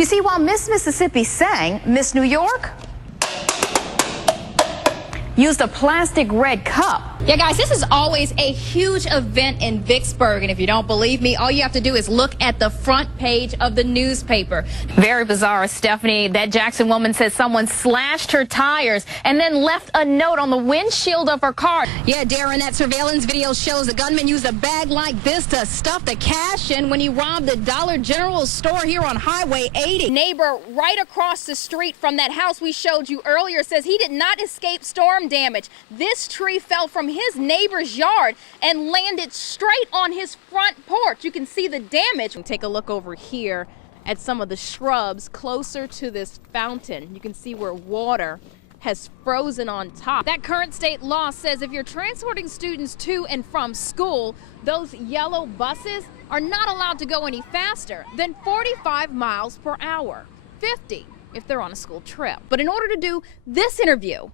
You see, while Miss Mississippi sang, Miss New York used a plastic red cup. Yeah, guys, this is always a huge event in Vicksburg, and if you don't believe me, all you have to do is look at the front page of the newspaper. Very bizarre, Stephanie. That Jackson woman says someone slashed her tires and then left a note on the windshield of her car. Yeah, Darren, that surveillance video shows the gunman used a bag like this to stuff the cash in when he robbed the Dollar General store here on Highway 80. Neighbor right across the street from that house we showed you earlier says he did not escape storm damage. This tree fell from his neighbor's yard and landed straight on his front porch. You can see the damage. Take a look over here at some of the shrubs closer to this fountain. You can see where water has frozen on top. That current state law says if you're transporting students to and from school, those yellow buses are not allowed to go any faster than 45 miles per hour, 50 if they're on a school trip. But in order to do this interview,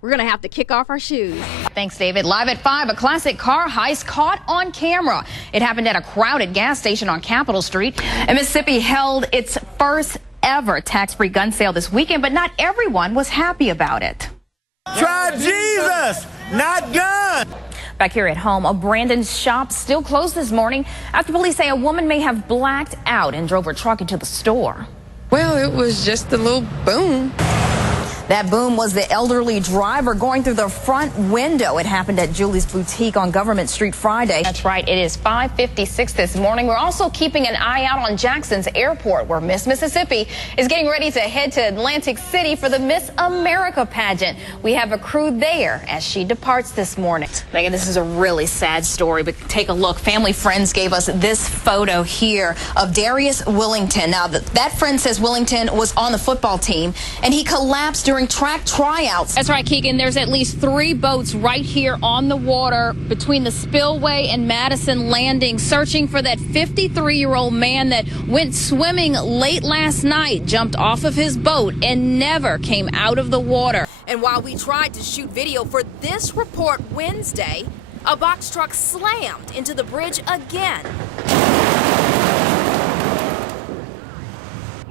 we're going to have to kick off our shoes. Thanks, David. Live at 5, a classic car heist caught on camera. It happened at a crowded gas station on Capitol Street. And Mississippi held its first ever tax-free gun sale this weekend, but not everyone was happy about it. Try Jesus, not gun. Back here at home, a Brandon's shop still closed this morning after police say a woman may have blacked out and drove her truck into the store. Well, it was just a little boom. That boom was the elderly driver going through the front window. It happened at Julie's Boutique on Government Street Friday. That's right. It is 5:56 this morning. We're also keeping an eye out on Jackson's airport, where Miss Mississippi is getting ready to head to Atlantic City for the Miss America pageant. We have a crew there as she departs this morning. Megan, this is a really sad story, but take a look. Family friends gave us this photo here of Darius Willington. Now, that friend says Willington was on the football team, and he collapsed during track tryouts. That's right, Keegan. There's at least 3 boats right here on the water between the Spillway and Madison Landing, searching for that 53-year-old man that went swimming late last night, jumped off of his boat, and never came out of the water. And while we tried to shoot video for this report Wednesday, a box truck slammed into the bridge again.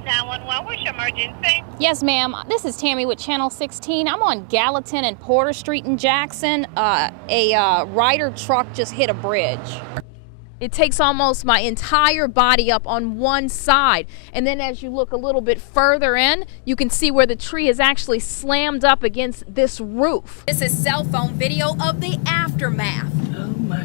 911, what's your emergency? Yes, ma'am. This is Tammy with Channel 16. I'm on Gallatin and Porter Street in Jackson. A Ryder truck just hit a bridge. It takes almost my entire body up on one side. And then as you look a little bit further in, you can see where the tree is actually slammed up against this roof. This is cell phone video of the aftermath. Oh my.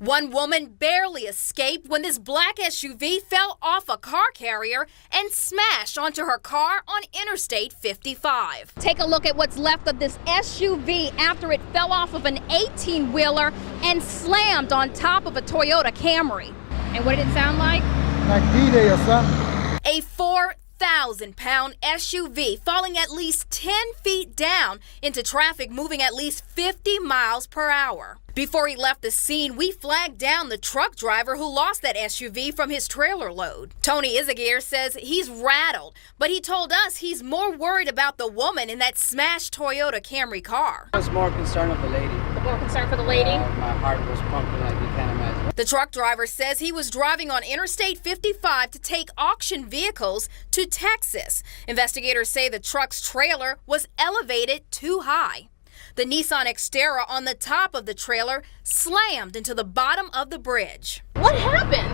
One woman barely escaped when this black SUV fell off a car carrier and smashed onto her car on Interstate 55. Take a look at what's left of this SUV after it fell off of an 18-wheeler and slammed on top of a Toyota Camry. And what did it sound like? Like D-Day or something. A 4,000-pound SUV falling at least 10 feet down into traffic moving at least 50 miles per hour. Before he left the scene, we flagged down the truck driver who lost that SUV from his trailer load. Tony Izagir says he's rattled, but he told us he's more worried about the woman in that smashed Toyota Camry car. I was more concerned of the lady. More concerned for the lady? My heart was pumping like you can't imagine. The truck driver says he was driving on Interstate 55 to take auction vehicles to Texas. Investigators say the truck's trailer was elevated too high. The Nissan Xterra on the top of the trailer slammed into the bottom of the bridge. What happened?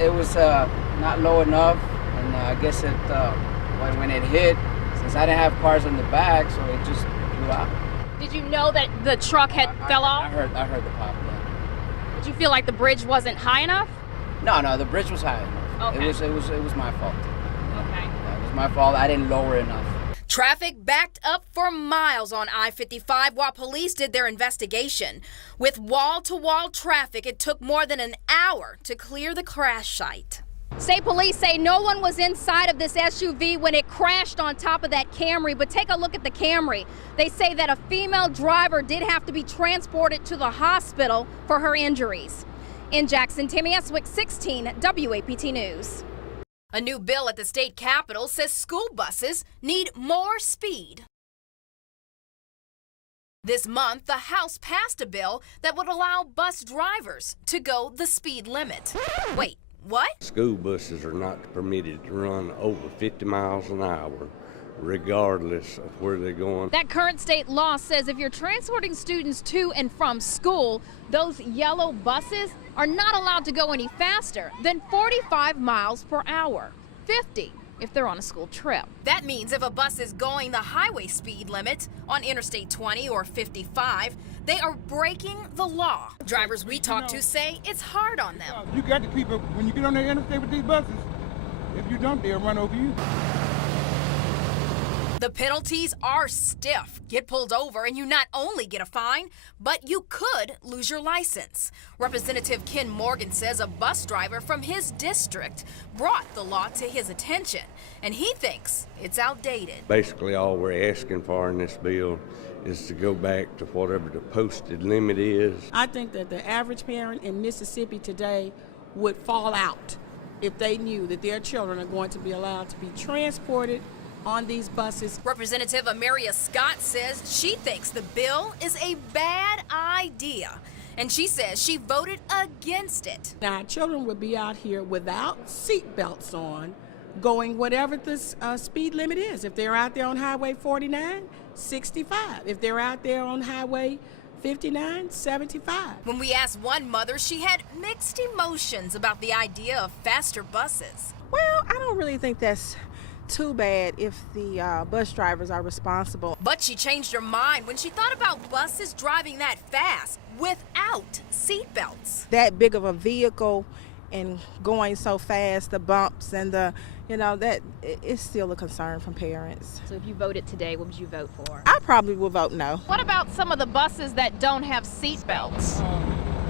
It was not low enough, and I guess when it hit, since I didn't have cars in the back, so it just blew out. Did you know that the truck fell off? I heard the pop. Yeah. Did you feel like the bridge wasn't high enough? No, the bridge was high enough. Okay. It was my fault. Okay. Yeah, it was my fault. I didn't lower enough. Traffic backed up for miles on I-55 while police did their investigation. With wall-to-wall traffic, it took more than an hour to clear the crash site. State police say no one was inside of this SUV when it crashed on top of that Camry, but take a look at the Camry. They say that a female driver did have to be transported to the hospital for her injuries. In Jackson, Tammy, Estwick, 16 WAPT News. A new bill at the state capitol says school buses need more speed. This month, the House passed a bill that would allow bus drivers to go the speed limit. Wait, What? School buses are not permitted to run over 50 miles an hour, regardless of where they're going. That current state law says if you're transporting students to and from school, those yellow buses are not allowed to go any faster than 45 miles per hour, 50 if they're on a school trip. That means if a bus is going the highway speed limit on Interstate 20 or 55, they are breaking the law. Drivers we talk to say it's hard on them. You got to keep it, when you get on the interstate with these buses, if you don't, they'll run over you. The penalties are stiff. Get pulled over and you not only get a fine, but you could lose your license. Representative Ken Morgan says a bus driver from his district brought the law to his attention, and he thinks it's outdated. Basically, all we're asking for in this bill is to go back to whatever the posted limit is. I think that the average parent in Mississippi today would fall out if they knew that their children are going to be allowed to be transported on these buses. Representative Ameria Scott says she thinks the bill is a bad idea, and she says she voted against it. Now, our children would be out here without seat belts on, going whatever the speed limit is. If they're out there on Highway 49, 65. If they're out there on Highway 59, 75. When we asked one mother, she had mixed emotions about the idea of faster buses. Well, I don't really think that's too bad if the bus drivers are responsible. But she changed her mind when she thought about buses driving that fast without seatbelts. That big of a vehicle and going so fast, the bumps and the, that is still a concern from parents. So if you voted today, what would you vote for? I probably would vote no. What about some of the buses that don't have seatbelts?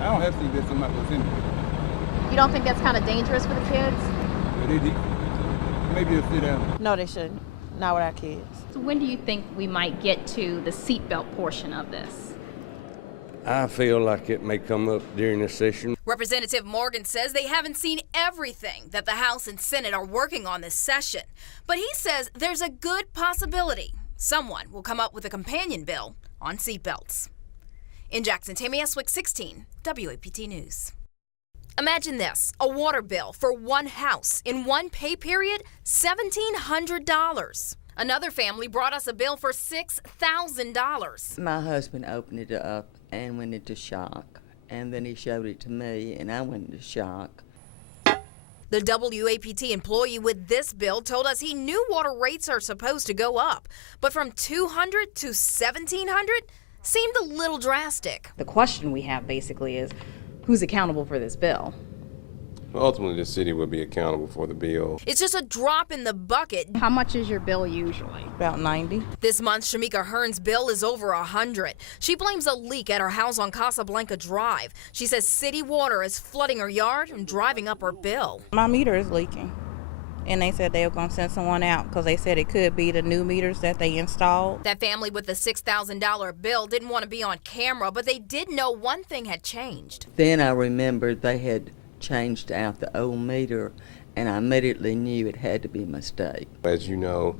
I don't have seatbelts on my bus anyway. You don't think that's kind of dangerous for the kids? Maybe they'll sit down. No, they shouldn't. Not with our kids. So when do you think we might get to the seatbelt portion of this? I feel like it may come up during the session. Representative Morgan says they haven't seen everything that the House and Senate are working on this session. But he says there's a good possibility someone will come up with a companion bill on seatbelts. In Jackson, Tammy, Estwick, 16, WAPT News. Imagine this, a water bill for one house in one pay period, $1,700. Another family brought us a bill for $6,000. My husband opened it up and went into shock, and then he showed it to me, and I went into shock. The WAPT employee with this bill told us he knew water rates are supposed to go up, but from $200 to $1,700 seemed a little drastic. The question we have basically is, who's accountable for this bill? Ultimately, the city will be accountable for the bill. It's just a drop in the bucket. How much is your bill usually? About 90. This month, Shamika Hearn's bill is over 100. She blames a leak at her house on Casablanca Drive. She says city water is flooding her yard and driving up her bill. My meter is leaking, and they said they were going to send someone out because they said it could be the new meters that they installed. That family with the $6,000 bill didn't want to be on camera, but they did know one thing had changed. Then I remembered they had changed out the old meter, and I immediately knew it had to be a mistake. As you know,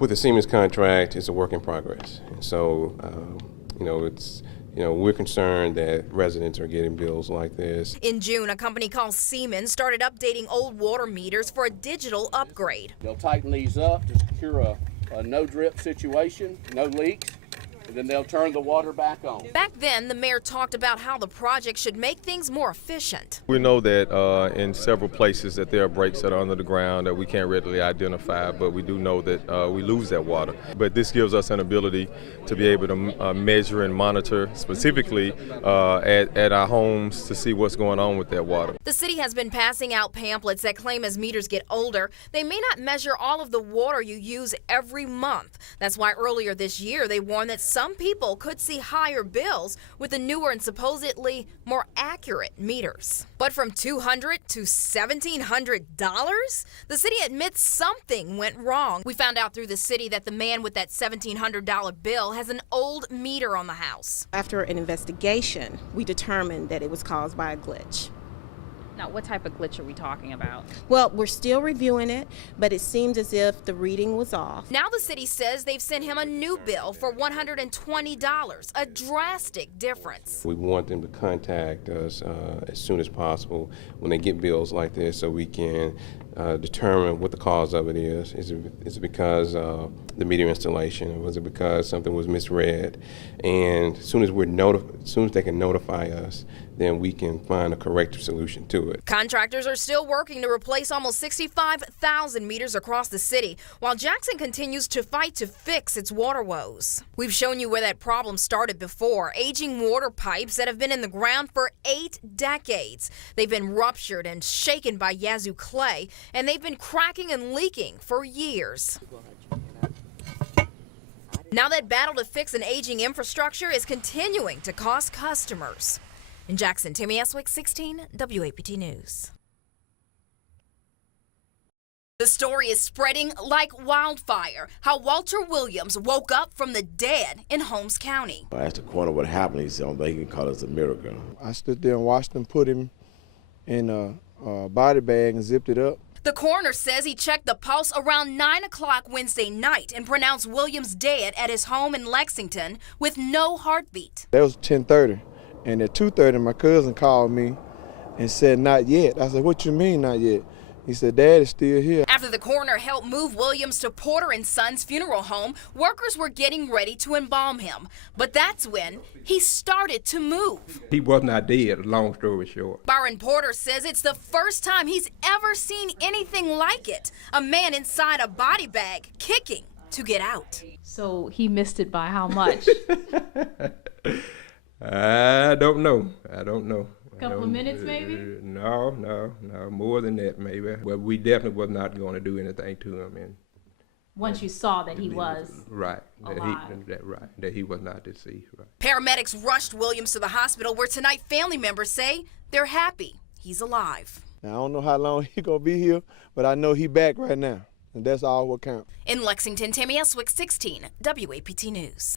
with the Siemens contract, it's a work in progress. And so, we're concerned that residents are getting bills like this. In June, a company called Siemens started updating old water meters for a digital upgrade. They'll tighten these up to secure a no-drip situation, no leaks, and then they'll turn the water back on. Back then, the mayor talked about how the project should make things more efficient. We know that in several places that there are breaks that are under the ground that we can't readily identify, but we do know that we lose that water. But this gives us an ability to be able to measure and monitor specifically at our homes to see what's going on with that water. The city has been passing out pamphlets that claim as meters get older, they may not measure all of the water you use every month. That's why earlier this year they warned that some people could see higher bills with the newer and supposedly more accurate meters. But from $200 to $1,700, the city admits something went wrong. We found out through the city that the man with that $1,700 bill has an old meter on the house. After an investigation, we determined that it was caused by a glitch. Now, what type of glitch are we talking about? Well, we're still reviewing it, but it seems as if the reading was off. Now the city says they've sent him a new bill for $120, a drastic difference. We want them to contact us as soon as possible when they get bills like this so we can determine what the cause of it is. Is it because the meter installation? Was it because something was misread? And as soon as they can notify us, then we can find a corrective solution to it. Contractors are still working to replace almost 65,000 meters across the city, while Jackson continues to fight to fix its water woes. We've shown you where that problem started before, aging water pipes that have been in the ground for 8 decades. They've been ruptured and shaken by Yazoo clay, and they've been cracking and leaking for years. Now that battle to fix an aging infrastructure is continuing to cost customers. In Jackson, Tammy, Estwick, 16 WAPT News. The story is spreading like wildfire. How Walter Williams woke up from the dead in Holmes County. I asked the coroner what happened. He said, he can call us a miracle. I stood there and watched them put him in a body bag and zipped it up. The coroner says he checked the pulse around 9 o'clock Wednesday night and pronounced Williams dead at his home in Lexington with no heartbeat. That was 10:30, and at 2:30 my cousin called me and said, "Not yet." I said, "What you mean, not yet?" He said, "Dad is still here." After the coroner helped move Williams to Porter & Sons Funeral Home, workers were getting ready to embalm him. But that's when he started to move. He was not dead, long story short. Byron Porter says it's the first time he's ever seen anything like it. A man inside a body bag kicking to get out. So he missed it by how much? I don't know. Couple of minutes, maybe? No, more than that, maybe. But we definitely was not going to do anything to him. And once you saw that he was right, alive. that he was not deceased. Right. Paramedics rushed Williams to the hospital, where tonight family members say they're happy he's alive. Now, I don't know how long he's going to be here, but I know he's back right now, and that's all what counts. In Lexington, Tammy Estwick, 16 WAPT News.